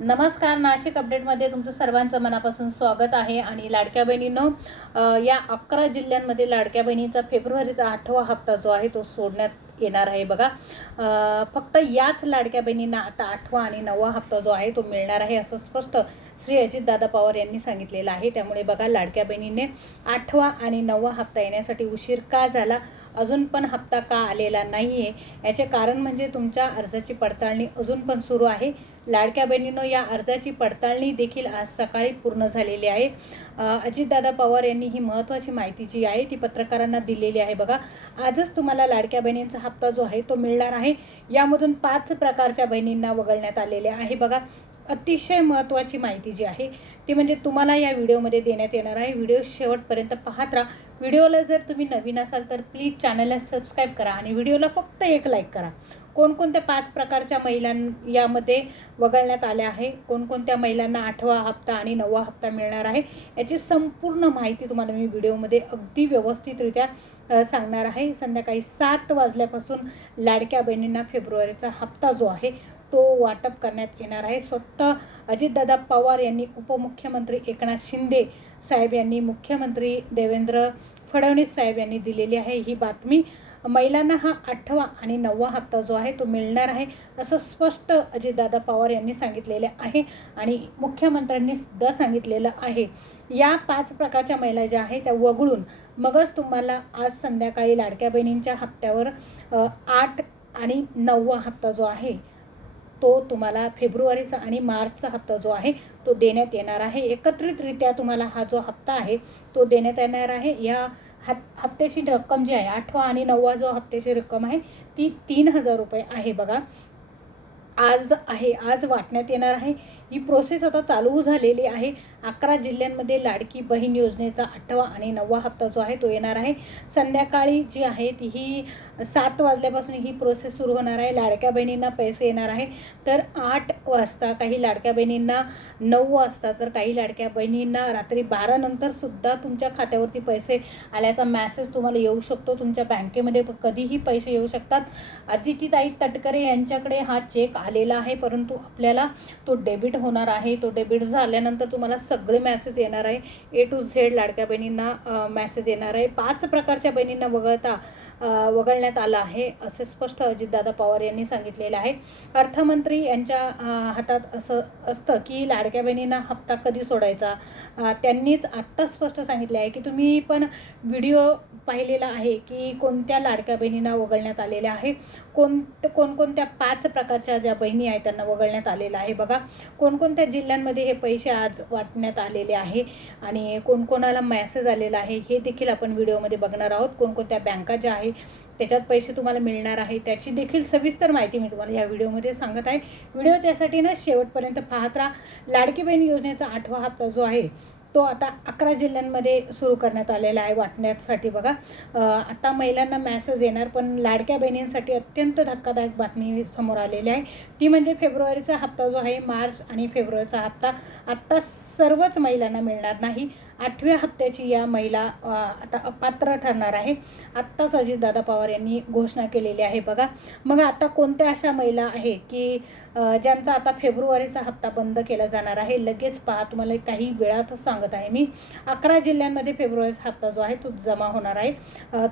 नमस्कार नाशिक अपडेटमध्ये तुमचं सर्वांचं मनापासून स्वागत आहे आणि लाडक्या बहिणीनं या अकरा जिल्ह्यांमध्ये लाडक्या बहिणीचा फेब्रुवारीचा आठवा हप्ता जो आहे तो सोडण्यात येणार आहे बघा. फक्त याच लाडक्या बहिणींना आता आठवा आणि नववा हप्ता जो आहे तो मिळणार आहे असं स्पष्ट श्री अजितदादा पवार यांनी सांगितलेलं आहे. त्यामुळे बघा लाडक्या बहिणीने आठवा आणि नववा हप्ता येण्यासाठी उशीर का झाला? अजून पण हप्ता का आलेला नाही आहे याचे कारण म्हणजे तुमच्या अर्जाची पडताळणी अजून पण सुरू आहे. लाडक्या बहिणीनं या अर्जाची पडताळणी देखील आज सकाळी पूर्ण झालेली आहे. अजितदादा पवार यांनी ही महत्त्वाची माहिती जी आहे ती पत्रकारांना दिलेली आहे. बघा आजच तुम्हाला लाडक्या बहिणींचा हप्ता जो आहे तो मिळणार आहे. यामधून पाच प्रकारच्या बहिणींना वगळण्यात आलेले आहे. बघा अतिशय महत्त्वाची माहिती जी आहे ती म्हणजे तुम्हाला या व्हिडिओमध्ये देण्यात येणार आहे. व्हिडिओ शेवटपर्यंत पाहत राहा. व्हिडिओला जर तुम्ही नवीन असाल तर प्लीज चॅनलला सबस्क्राईब करा आणि व्हिडिओला फक्त एक लाईक करा. कोणकोणत्या पाच प्रकारच्या महिलां यामध्ये वगळण्यात आल्या आहे? कोणकोणत्या महिलांना आठवा हप्ता आणि नववा हप्ता मिळणार आहे? याची संपूर्ण माहिती तुम्हाला मी व्हिडिओमध्ये अगदी व्यवस्थितरित्या सांगणार आहे. संध्याकाळी सात वाजल्यापासून लाडक्या बहिणींना फेब्रुवारीचा हप्ता जो आहे तो वाटप करण्यात येणार आहे. स्वतः अजितदादा पवार यांनी उपमुख्यमंत्री एकनाथ शिंदे साहेब यांनी मुख्यमंत्री देवेंद्र फडणवीस साहेब यांनी दिलेली आहे. ही बातमी महिलांना हा आठवा आणि नववा हप्ता जो आहे तो मिळणार आहे असं स्पष्ट अजितदादा पवार यांनी सांगितलेले आहे आणि मुख्यमंत्र्यांनी सुद्धा सांगितलेलं आहे. या पाच प्रकारच्या महिला ज्या आहेत त्या वगळून मगच तुम्हाला आज संध्याकाळी लाडक्या बहिणींच्या हप्त्यावर आठ आणि नववा हप्ता जो आहे तो तुम्हाला फेब्रुवारीचा आणि मार्चचा हप्ता जो आहे तो देण्यात येणार आहे. एकत्रितरित्या तुम्हाला हा जो हप्ता आहे तो देण्यात येणार आहे. या हप हप्त्याची रक्कम जी आहे आठवा आणि नववा जो हप्त्याची रक्कम आहे ती तीन हजार रुपये आहे बघा. आज आहे आज वाटण्यात येणार आहे. ही प्रोसेस आता चालू झालेली आहे. अकरा जिल्ह्यांमध्ये लाडकी बहीण योजनेचा आठवा आणि नववा हप्ता जो आहे तो येणार आहे. संध्याकाळी जी आहे ती ही सात वाजल्यापासून ही प्रोसेस सुरू होणार आहे. लाडक्या बहिणींना पैसे येणार आहे. तर आठ वाजता काही लाडक्या बहिणींना नऊ वाजता तर काही लाडक्या बहिणींना रात्री बारानंतर सुद्धा तुमच्या खात्यावरती पैसे आल्याचा मॅसेज तुम्हाला येऊ शकतो. तुमच्या बँकेमध्ये कधीही पैसे येऊ शकतात. अदितीताई तटकरे यांच्याकडे हा चेक आलेला आहे. परंतु आपल्याला तो डेबिट होणार आहे तो डेबिट झाल्यानंतर तुम्हाला सगळे मॅसेज येणार आहे. ए टू झेड लाडक्या बहिणींना मॅसेज येणार आहे. पाच प्रकारच्या बहिणींना वगळता वगळण्यात आलं आहे असे स्पष्ट अजितदादा पवार यांनी सांगितलेलं आहे. अर्थमंत्री यांच्या हातात असं असतं की लाडक्या बहिणींना हप्ता कधी सोडायचा? त्यांनीच आत्ता स्पष्ट सांगितले आहे की तुम्ही पण व्हिडिओ पाहिलेला आहे की कोणत्या लाडक्या बहिणींना वगळण्यात आलेल्या आहे? कोणते कोणकोणत्या पाच प्रकारच्या ज्या बहिणी आहेत त्यांना वगळण्यात आलेलं आहे? बघा कोणकोणत्या जिल्ह्यांमध्ये हे पैसे आज वाटण्यात आलेले आहे आणि कोणकोणाला मॅसेज आलेला आहे हे देखील आपण व्हिडिओमध्ये बघणार आहोत. कोणकोणत्या बँका ज्या आहे त्याच्यात पैसे तुम्हाला मिळणार आहे त्याची देखील सविस्तर माहिती मी तुम्हाला या व्हिडिओमध्ये सांगत आहे. व्हिडिओ त्यासाठी ना शेवटपर्यंत पाहत राहा. लाडकी बहीण योजनेचा आठवा हप्ता जो आहे तो आता अकरा जिल्ह्यांमध्ये सुरू करण्यात आलेला आहे वाटण्यासाठी बघा. आता महिलांना मॅसेज येणार पण लाडक्या बहिणींसाठी अत्यंत धक्कादायक बातमी समोर आलेली आहे. ती म्हणजे फेब्रुवारीचा हप्ता जो आहे मार्च आणि फेब्रुवारीचा हप्ता. आत्ता सर्वच महिलांना मिळणार नाही. आठव्या हप्त्याची या महिला आता अपात्र ठरणार आहे. आत्ताच अजितदादा पवार यांनी घोषणा केलेली आहे बघा. मग आता कोणत्या अशा महिला आहे की ज्यांचा आता फेब्रुवारीचा हप्ता बंद केला जाणार आहे? लगेच पहा तुम्हाला काही वेळातच सांगत आहे मी. अकरा जिल्ह्यांमध्ये फेब्रुवारीचा हप्ता जो आहे तो जमा होणार आहे.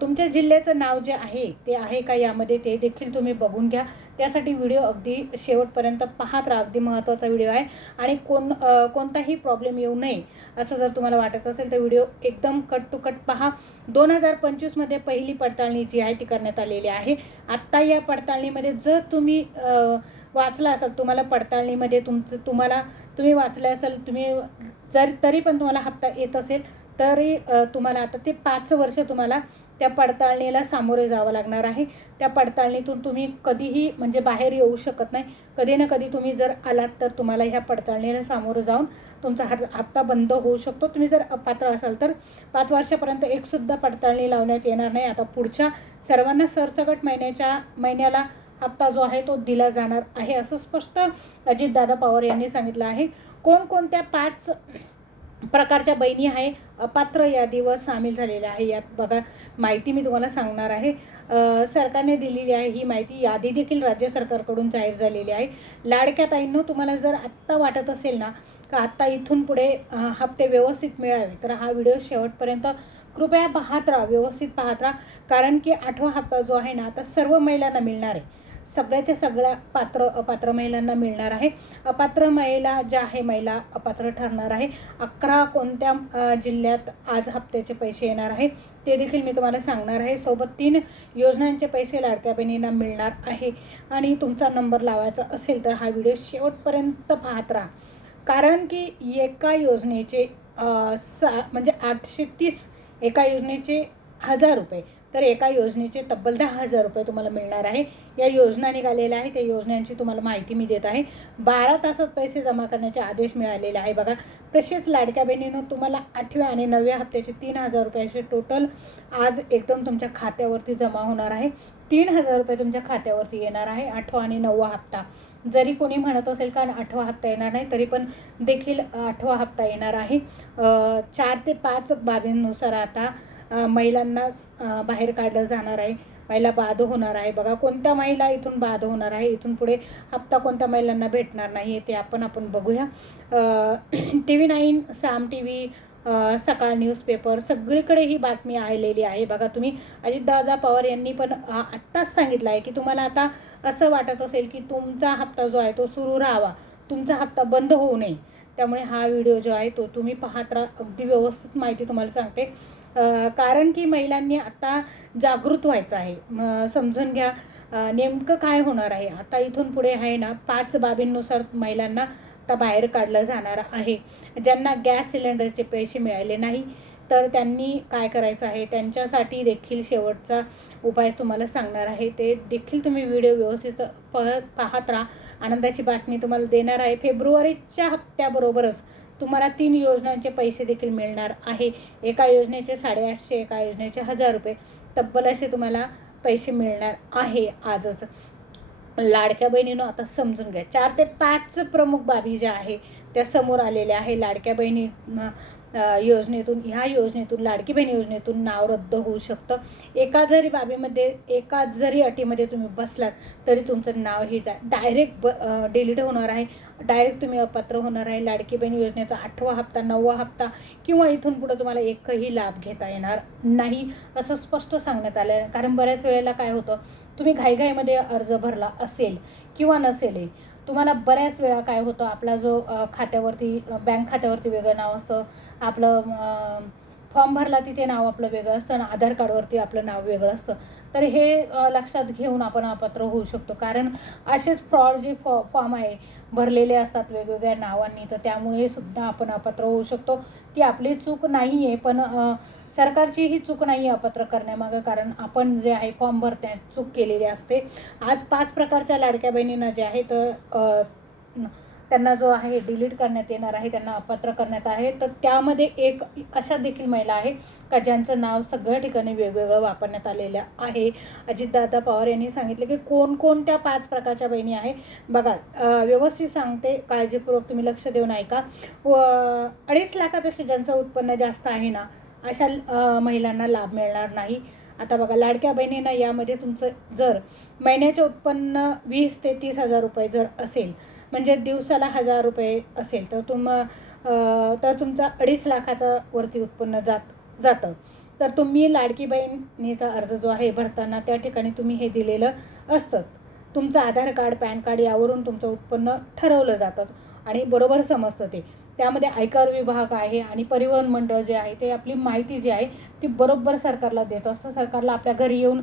तुमच्या जिल्ह्याचं नाव जे आहे ते आहे का यामध्ये? ते देखील तुम्ही बघून घ्या. त्यासाठी व्हिडिओ अगदी शेवटपर्यंत पाहत राहा. अगदी महत्त्वाचा व्हिडिओ आहे. आणि कोण कोणताही प्रॉब्लेम येऊ नये असं जर तुम्हाला वाटत असेल तर व्हिडिओ एकदम कट टू कट पहा. दोन हजार पंचवीसमध्ये पहिली पडताळणी जी आहे ती करण्यात आलेली आहे. आत्ता या पडताळणीमध्ये जर तुम्ही वाचला असाल तुम्हाला पडताळणीमध्ये तुमचं तुम्हाला तुम्ही वाचलं असेल तुम्ही जर तरी पण तुम्हाला हप्ता येत असेल तरी तुम्हाला आता ते पाच वर्ष तुम्हाला त्या पडताळणीला सामोरे जावं लागणार आहे. त्या पडताळणीतून तुम्ही कधीही म्हणजे बाहेर येऊ शकत नाही. कधी ना कधी तुम्ही जर आलात तर तुम्हाला ह्या पडताळणीला सामोरं जाऊन तुमचा हात हप्ता बंद होऊ शकतो. तुम्ही जर अपात्र असाल तर पाच वर्षापर्यंत एकसुद्धा पडताळणी लावण्यात येणार नाही. आता पुढच्या सर्वांना सरसकट महिन्याच्या महिन्याला हप्ता जो आहे तो दिला जाणार आहे असं स्पष्ट अजितदादा पवार यांनी सांगितलं आहे. कोणकोणत्या पाच प्रकारच्या बहिणी आहे. अपात्र यादीवर सामील झालेल्या आहे. यात बघा माहिती मी तुम्हाला सांगणार आहे. सरकारने दिलेली आहे ही माहिती. यादी देखील राज्य सरकारकडून जाहीर झालेली आहे. लाडक्या ताईंनो तुम्हाला जर आत्ता वाटत असेल ना का आत्ता इथून पुढे हप्ते व्यवस्थित मिळावे तर हा व्हिडिओ शेवटपर्यंत कृपया पाहत राहा. व्यवस्थित पाहत राहा. कारण की आठवा हप्ता जो आहे ना आता सर्व महिलांना मिळणार आहे. सगळ्याच्या सगळ्या पात्र अपात्र महिलांना मिळणार आहे. अपात्र महिला ज्या आहे महिला अपात्र ठरणार आहे. अकरा कोणत्या जिल्ह्यात आज हप्त्याचे पैसे येणार आहे ते देखील मी तुम्हाला सांगणार आहे. सोबत तीन योजनांचे पैसे लाडक्या बहिणींना मिळणार आहे. आणि तुमचा नंबर लावायचा असेल तर हा व्हिडिओ शेवटपर्यंत पाहत राहा. कारण की एका योजनेचे सा म्हणजे आठशे तीस एका योजनेचे हजार रुपये तर एका योजनेचे तब्बल दहा हजार रुपये तुम्हाला मिळणार आहे. या योजना निघालेल्या आहे त्या योजनांची तुम्हाला माहिती मी देत आहे. बारा तासात पैसे जमा करण्याचे आदेश मिळालेले आहे बघा. तसेच लाडक्या बहिणीनं तुम्हाला आठव्या आणि नवव्या हप्त्याचे तीन हजार रुपयाचे टोटल आज एकदम तुमच्या खात्यावरती जमा होणार आहे. तीन हजार रुपये तुमच्या खात्यावरती येणार आहे आठवा आणि नववा हप्ता. जरी कोणी म्हणत असेल का आठवा हप्ता येणार नाही तरी पण देखील आठवा हप्ता येणार आहे. चार ते पाच बाबींनुसार आता महिलांना बाहेर काढलं जाणार आहे. महिला बाद होणार आहे. बघा कोणत्या महिला इथून बाद होणार आहे? इथून पुढे हप्ता कोणत्या महिलांना भेटणार नाही ते आपण आपण बघूया. T V nine Saam T V Sakal newspaper सगळीकडे ही बातमी आलेली आहे. बघा तुम्ही अजितदादा पवार यांनी पण आत्ताच सांगितलं आहे की तुम्हाला आता असं वाटत असेल की तुमचा हप्ता जो आहे तो सुरू राहावा. तुमचा हप्ता बंद होऊ नये. त्यामुळे हा व्हिडिओ जो आहे तो तुम्ही पाहत राहा. अगदी व्यवस्थित माहिती तुम्हाला सांगते. कारण की महिलांनी आता जागृत व्हायचं आहे. समजून घ्या नेमकं काय होणार आहे? आता इथून पुढे आहे ना पाच बाबींनुसार महिलांना आता बाहेर काढलं जाणार आहे. ज्यांना गॅस सिलेंडरचे पैसे मिळाले नाही तर त्यांनी काय करायचं आहे? त्यांच्यासाठी देखील शेवटचा उपाय तुम्हाला सांगणार आहे. ते देखील तुम्ही व्हिडिओ व्यवस्थित पहत पाहत राहा. आनंदाची बातमी तुम्हाला देणार आहे. फेब्रुवारीच्या हप्त्याबरोबरच तुम्हाला तीन योजनांचे पैसे देखील मिळणार आहे. एका योजनेचे साडेआठशे एका योजनेचे हजार रुपये. तब्बल असे तुम्हाला पैसे मिळणार आहे आजच. लाडक्या बहिणीनं आता समजून घ्या. चार ते पाच प्रमुख बाबी ज्या आहे त्या समोर आलेल्या आहे. लाडक्या बहिणी योजनेतून ह्या योजनेतून लाडकी बहीण योजनेतून नाव रद्द होऊ शकतं. एका जरी बाबीमध्ये एका जरी अटीमध्ये तुम्ही बसलात तरी तुमचं नाव हे डायरेक्ट ब डिलीट होणार आहे. डायरेक्ट तुम्ही अपात्र होणार आहे. लाडकी बहीण योजनेचा आठवा हप्ता नववा हप्ता किंवा इथून पुढं तुम्हाला एकही लाभ घेता येणार नाही असं स्पष्ट सांगण्यात आलं आहे कारण बऱ्याच वेळेला काय होतं तुम्ही घाईघाईमध्ये अर्ज भरला असेल किंवा नसेल तुम्हाला बऱ्याच वेळा काय होतं आपला जो खात्यावरती बँक खात्यावरती वेगळं नाव असतं आपलं फॉर्म भरला तिथे नाव आपलं वेगळं असतं आणि आधार कार्डवरती आपलं नाव वेगळं असतं. तर हे लक्षात घेऊन आपण अपात्र होऊ शकतो. कारण असेच फ्रॉड जे फॉ फॉर्म आहे भरलेले असतात वेगवेगळ्या नावांनी तर त्यामुळे सुद्धा आपण अपात्र होऊ शकतो. ती आपली चूक नाही आहे पण सरकारची ही चूक नाही आहे अपत्र करण्यामागं कारण आपण जे आहे फॉर्म भरण्यात चूक केलेली असते. आज पाच प्रकारच्या लाडक्या बहिणींना जे आहे तर त्यांना जो आहे डिलीट करण्यात येणार आहे त्यांना अपत्र करण्यात आहे. तर त्यामध्ये एक अशा देखील महिला आहे का ज्यांचं नाव सगळ्या ठिकाणी वेगवेगळं वापरण्यात आलेलं आहे. अजितदादा पवार यांनी सांगितलं की कोणकोणत्या पाच प्रकारच्या बहिणी आहे बघा व्यवस्थित सांगते काळजीपूर्वक तुम्ही लक्ष देऊन ऐका व अडीच लाखापेक्षा ज्यांचं उत्पन्न जास्त आहे ना अशा महिलांना लाभ मिळणार नाही. आता बघा लाडक्या बहिणींना यामध्ये तुमचं जर महिन्याचे उत्पन्न वीस ते तीस हजार रुपये जर असेल म्हणजे दिवसाला हजार रुपये असेल तर तुम तर तुमचा अडीच लाखाचं वरती उत्पन्न जात जातं. तर तुम्ही लाडकी बहिणीचा अर्ज जो आहे भरताना त्या ठिकाणी तुम्ही हे दिलेलं असतं. तुमचं आधार कार्ड पॅन कार्ड यावरून तुमचं उत्पन्न ठरवलं जातं. आणि बरोबर समजतं ते. त्यामध्ये आयकर विभाग आहे आणि परिवहन मंडळ जे आहे ते आपली माहिती जी आहे ती बरोबर सरकारला देत असतं. सरकारला आपल्या घरी येऊन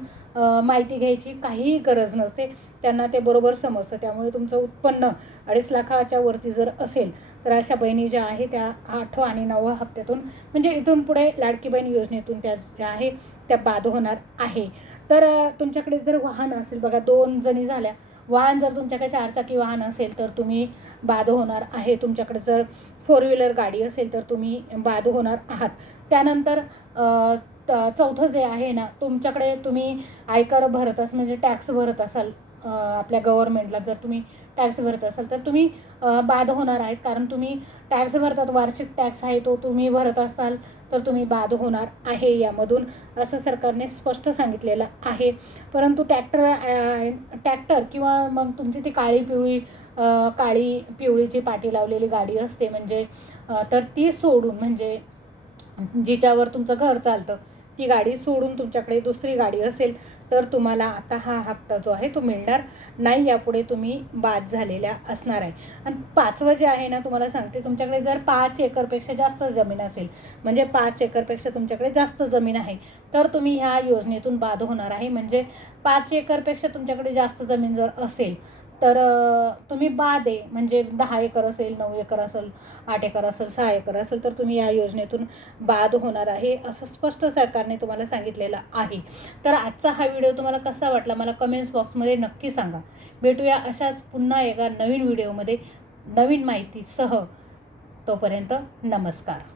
माहिती घ्यायची काहीही गरज नसते. त्यांना ते बरोबर समजतं. त्यामुळे तुमचं उत्पन्न अडीच लाखाच्या वरती जर असेल तर अशा बहिणी ज्या आहे त्या आठवा आणि नवव्या हप्त्यातून म्हणजे इथून पुढे लाडकी बहीण योजनेतून त्या ज्या आहे त्या बाद होणार आहे. तर तुमच्याकडे जर वाहन असेल बघा दोन जणी झाल्या वाहन जर तुमच्याकडे चारचाकी वाहन असेल तर तुम्ही बाद होणार आहे. तुमच्याकडे जर फोर व्हीलर गाडी असेल तर तुम्ही बाद होणार आहात. त्यानंतर चौथं जे आहे ना तुमच्याकडे तुम्ही आयकर भरत अस म्हणजे टॅक्स भरत असाल आपल्या गव्हर्नमेंटला जर तुम्ही टॅक्स भरत असाल तर तुम्ही बाद होणार आहेत. कारण तुम्ही टॅक्स भरतात वार्षिक टॅक्स आहे तो तुम्ही भरत असाल तर तुम्ही बाद होणार आहे यामधून असं सरकारने स्पष्ट सांगितलेलं आहे. परंतु टॅक्टर टॅक्टर किंवा मग तुमची ती काळी पिवळी काळी पिवळीची पाटी लावलेली गाडी असते म्हणजे तर ती सोडून म्हणजे जिच्यावर तुमचं घर चालतं ती गाडी सोडून तुमच्याकडे दुसरी गाडी असेल तर तुम्हाला आता हा हप्ता जो आहे तो मिळणार नाही यापुढे तुम्ही बाद झालेल्या असणार आहे. आणि पाचवं जे आहे ना तुम्हाला सांगते तुमच्याकडे जर पाच एकरपेक्षा जास्त जमीन असेल म्हणजे पाच एकरपेक्षा तुमच्याकडे जास्त जमीन आहे तर तुम्ही ह्या योजनेतून बाद होणार आहे. म्हणजे पाच एकरपेक्षा तुमच्याकडे जास्त जमीन जर असेल तर तुम्ही बाद आहे. म्हणजे दहा एकर असेल नऊ एकर असेल आठ एकर असेल सहा एकर असेल तर तुम्ही या योजनेतून बाद होणार आहे असं स्पष्ट सरकारने तुम्हाला सांगितलेलं आहे. तर आजचा हा व्हिडिओ तुम्हाला कसा वाटला मला कमेंट्स बॉक्समध्ये नक्की सांगा. भेटूया अशाच पुन्हा एका नवीन व्हिडिओमध्ये नवीन माहितीसह. तोपर्यंत नमस्कार.